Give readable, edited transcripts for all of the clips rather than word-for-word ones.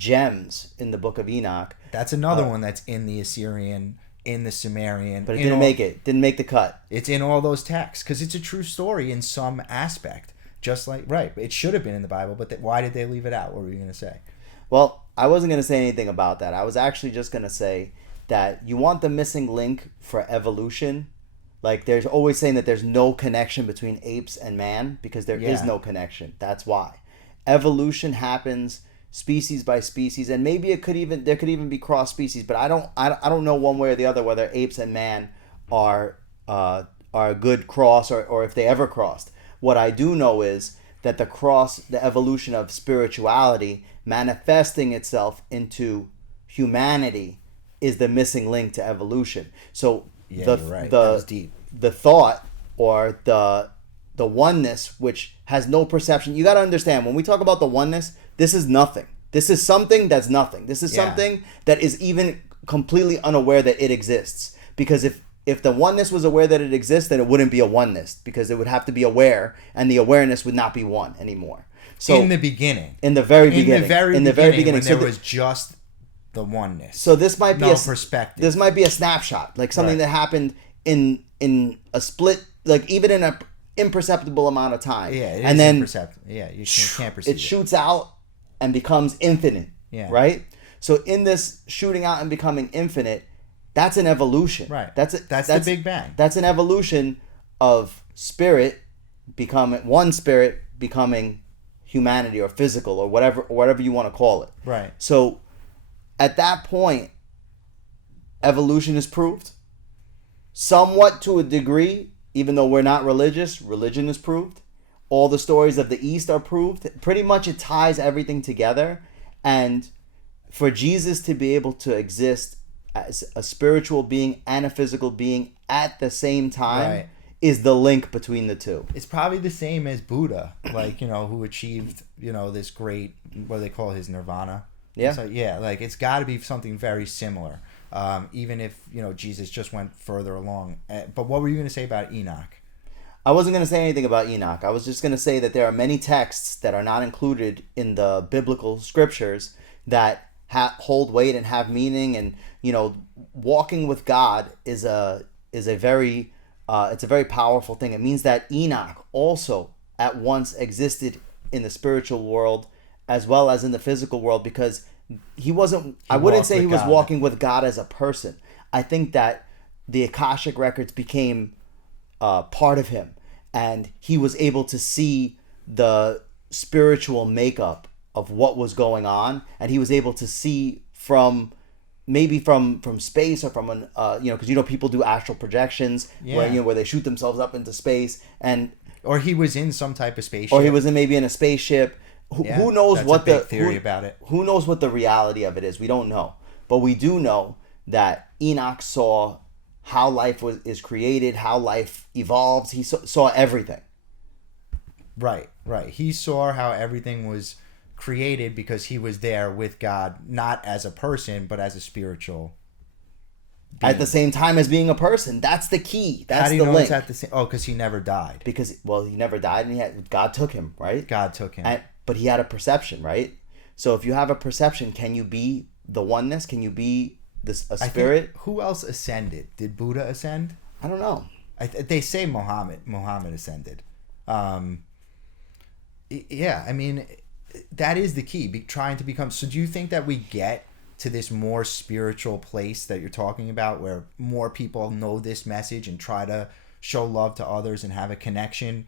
gems in the Book of Enoch. That's another one that's in the Assyrian, in the Sumerian. But it didn't make it. Didn't make the cut. It's in all those texts because it's a true story in some aspect. Just like, right, it should have been in the Bible, but why did they leave it out? What were you going to say? Well, I wasn't going to say anything about that. I was actually just going to say that you want the missing link for evolution. Like, there's always saying that there's no connection between apes and man because there is no connection. That's why. Evolution happens species by species, and maybe there could even be cross species, but I don't know one way or the other whether apes and man are a good cross or if they ever crossed. What I do know is that the evolution of spirituality manifesting itself into humanity is the missing link to evolution. So you're right. That was deep. The thought or the oneness, which has no perception. You got to understand, when we talk about the oneness, this is nothing. This is something that's nothing. This is something that is even completely unaware that it exists. Because if the oneness was aware that it exists, then it wouldn't be a oneness, because it would have to be aware, and the awareness would not be one anymore. So in the beginning, in the very beginning, when there was just the oneness. So this might be perspective. This might be a snapshot, like something that happened in a split, like even in a imperceptible amount of time. Yeah, it and is then imperceptible. Yeah, you can't perceive it. Shoots out and becomes infinite. Yeah. Right. So in this shooting out and becoming infinite, that's an evolution. Right. That's the Big Bang. That's an evolution of spirit becoming humanity or physical or whatever you want to call it. Right. So at that point, evolution is proved. Somewhat to a degree, even though we're not religious, religion is proved. All the stories of the East are proved. Pretty much it ties everything together. And for Jesus to be able to exist as a spiritual being and a physical being at the same time is the link between the two. It's probably the same as Buddha, like, who achieved, this great, what do they call his nirvana? Yeah. So, like it's got to be something very similar. Even if, Jesus just went further along. But what were you going to say about Enoch? I wasn't going to say anything about Enoch. I was just going to say that there are many texts that are not included in the biblical scriptures that hold weight and have meaning, and walking with God is a very it's a very powerful thing. It means that Enoch also at once existed in the spiritual world as well as in the physical world, because I wouldn't say he was walking with God as a person. I think that the Akashic records became part of him, and he was able to see the spiritual makeup of what was going on, and he was able to see from space or from an because people do astral projections where they shoot themselves up into space, or he was in some type of spaceship, or he was maybe in a spaceship. Who knows what the theory about it? Who knows what the reality of it is? We don't know, but we do know that Enoch saw how life is created, how life evolves. He saw everything. Right. He saw how everything was created because he was there with God, not as a person, but as a spiritual being. At the same time as being a person. That's the key. That's how do you the know link. It's at the same? Oh, because he never died. Because he never died, and God took him, right? God took him. But he had a perception, right? So if you have a perception, can you be the oneness? Can you be a spirit? Who else ascended? Did Buddha ascend? I don't know. They say Muhammad ascended. Yeah, I mean, that is the key. Trying to become. So do you think that we get to this more spiritual place that you're talking about, where more people know this message and try to show love to others and have a connection?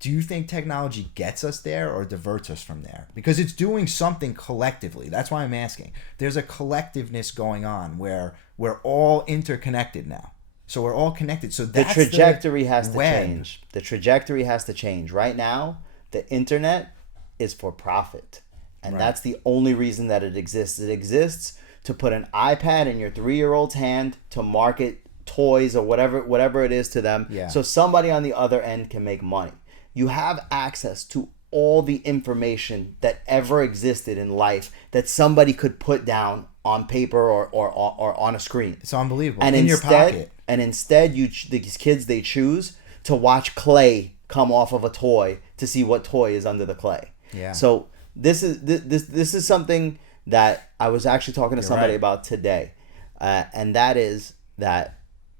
Do you think technology gets us there or diverts us from there? Because it's doing something collectively. That's why I'm asking. There's a collectiveness going on where we're all interconnected now. So we're all connected. So that's the trajectory has to change. The trajectory has to change. Right now, the internet is for profit. And that's the only reason that it exists. It exists to put an iPad in your 3-year-old's hand to market toys or whatever it is to them. Yeah. So somebody on the other end can make money. You have access to all the information that ever existed in life that somebody could put down on paper or on a screen. It's unbelievable. And in your pocket. And instead, these kids, they choose to watch clay come off of a toy to see what toy is under the clay. Yeah. So this is something that I was actually talking to somebody right. about today. And that is that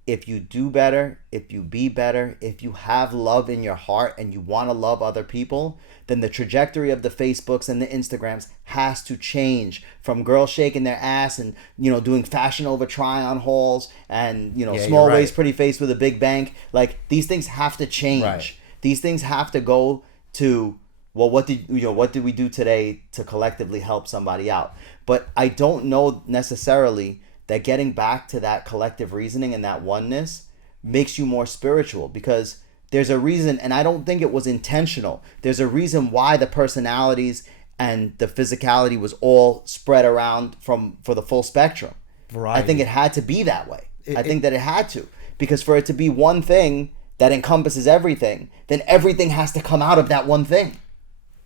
if you do better, if you be better, if you have love in your heart and you want to love other people, then the trajectory of the Facebooks and the Instagrams has to change from girls shaking their ass and, doing fashion over try-on hauls and, small waist, pretty face with a big bank. Like, these things have to change. Right. These things have to go to, well, what did we do today to collectively help somebody out? But I don't know necessarily that getting back to that collective reasoning and that oneness makes you more spiritual, because there's a reason, and I don't think it was intentional. There's a reason why the personalities and the physicality was all spread around for the full spectrum. Variety. I think it had to be that way. I think that it had to, because for it to be one thing that encompasses everything, then everything has to come out of that one thing.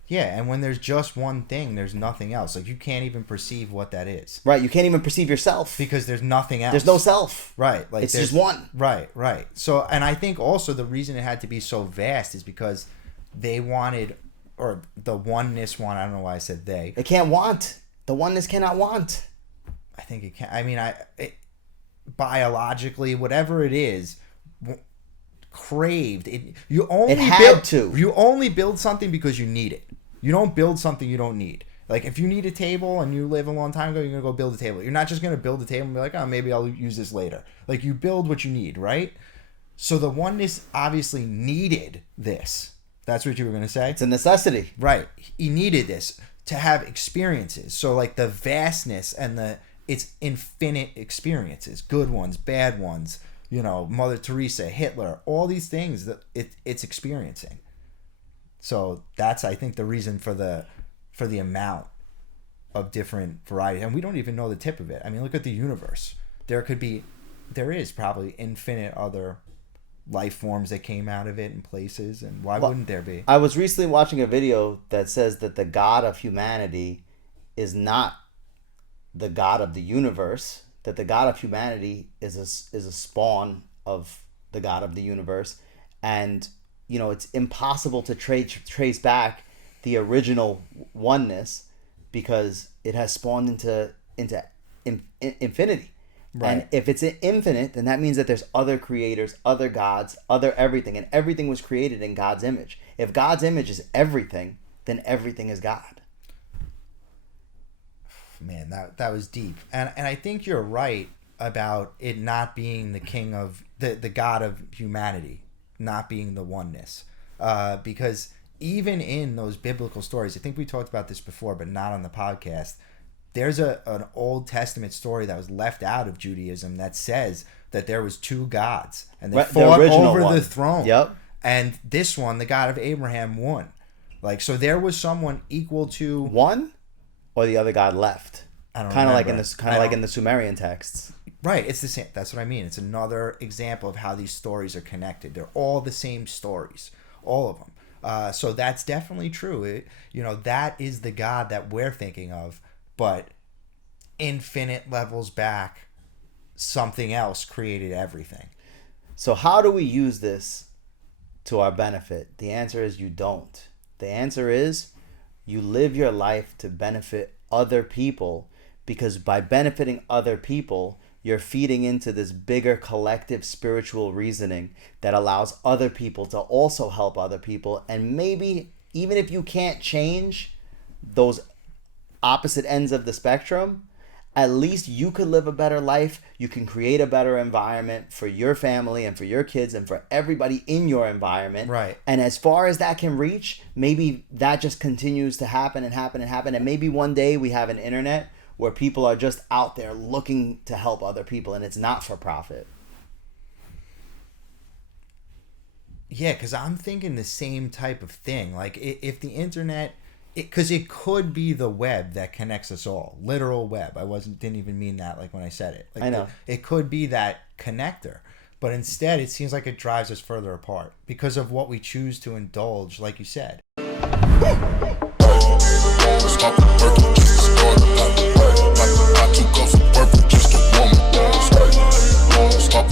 Yeah, and when there's just one thing, there's nothing else. Like, you can't even perceive what that is. Right, you can't even perceive yourself. Because there's nothing else. There's no self. Right. Like, it's just one. Right. So, and I think also the reason it had to be so vast is because they wanted, or the oneness one, I don't know why I said they. It can't want. The oneness cannot want. I think it can. I mean, biologically, whatever it is, craved it. You only build something because you need it. You don't build something you don't need. Like, if you need a table and you live a long time ago, you're gonna go build a table. You're not just gonna build a table and be like, oh, maybe I'll use this later. Like, you build what you need, right? So the oneness obviously needed this. That's what you were gonna say? It's a necessity. Right. He needed this to have experiences. So, like, the vastness and it's infinite experiences, good ones, bad ones. Mother Teresa, Hitler, all these things that it's experiencing. So that's, I think, the reason for the amount of different varieties. And we don't even know the tip of it. I mean, look at the universe. There is probably infinite other life forms that came out of it in places. And why wouldn't there be? I was recently watching a video that says that the God of humanity is not the God of the universe. That the God of humanity is a spawn of the God of the universe, and it's impossible to trace back the original oneness because it has spawned into infinity. Right. And if it's infinite, then that means that there's other creators, other gods, other everything, and everything was created in God's image. If God's image is everything, then everything is God. Man, that was deep. And I think you're right about it not being the king of the God of humanity, not being the oneness. Because even in those biblical stories, I think we talked about this before, but not on the podcast, there's an Old Testament story that was left out of Judaism that says that there was two gods and they fought over the throne. Yep. And this one, the God of Abraham, won. Like, so there was someone equal to one. Or the other god left. I don't kind of remember. like in the Sumerian texts. Right, it's the same. That's what I mean. It's another example of how these stories are connected. They're all the same stories, all of them. So that's definitely true. That is the God that we're thinking of, but infinite levels back, something else created everything. So how do we use this to our benefit? The answer is you don't. The answer is you live your life to benefit other people, because by benefiting other people, you're feeding into this bigger collective spiritual reasoning that allows other people to also help other people. And maybe even if you can't change those opposite ends of the spectrum, at least you could live a better life. You can create a better environment for your family and for your kids and for everybody in your environment. Right. And as far as that can reach, maybe that just continues to happen and happen and happen. And maybe one day we have an internet where people are just out there looking to help other people and it's not for profit. Yeah, because I'm thinking the same type of thing. Like, if the internet... Because it could be the web that connects us all, literal web. I didn't even mean that like when I said it. Like, I know it could be that connector, but instead it seems like it drives us further apart because of what we choose to indulge, like you said. Stop